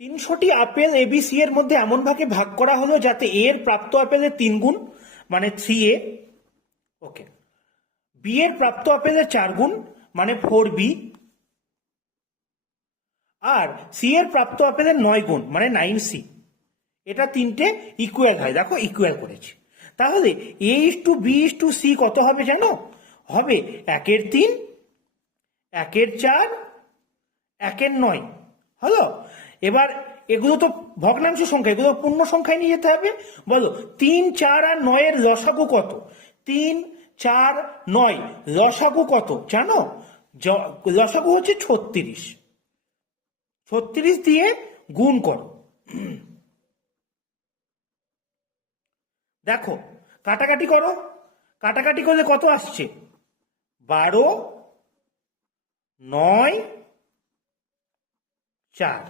300টি apple ABC এর মধ্যে এমন ভাগে ভাগ করা হলো যাতে এ এর প্রাপ্ত আপেলের 3 গুণ মানে 3a, ওকে, বি এর প্রাপ্ত আপেলের 4 গুণ মানে 4b, আর সি এর প্রাপ্ত আপেলের 9 গুণ মানে 9c। এটা তিনটে ইকুয়াল হয়, দেখো ইকুয়াল করেছি। তাহলে A is to B is to C কত হবে জানো? হবে 1/3, 1/4, 1/9। হলো? এবার এগুলো তো ভগ্নাংশ সংখ্যা, এগুলো পূর্ণ সংখ্যায় নিয়ে যেতে হবে। বলো 3, 4 আর 9 এর লসাগু কত? 3, 4, 9 লসাগু কত জানো? লসাগু হচ্ছে 36। 36 দিয়ে গুণ করো। দেখো কাটাকাটি করো, কাটাকাটি করলে কত আসছে? 12, 9, 4।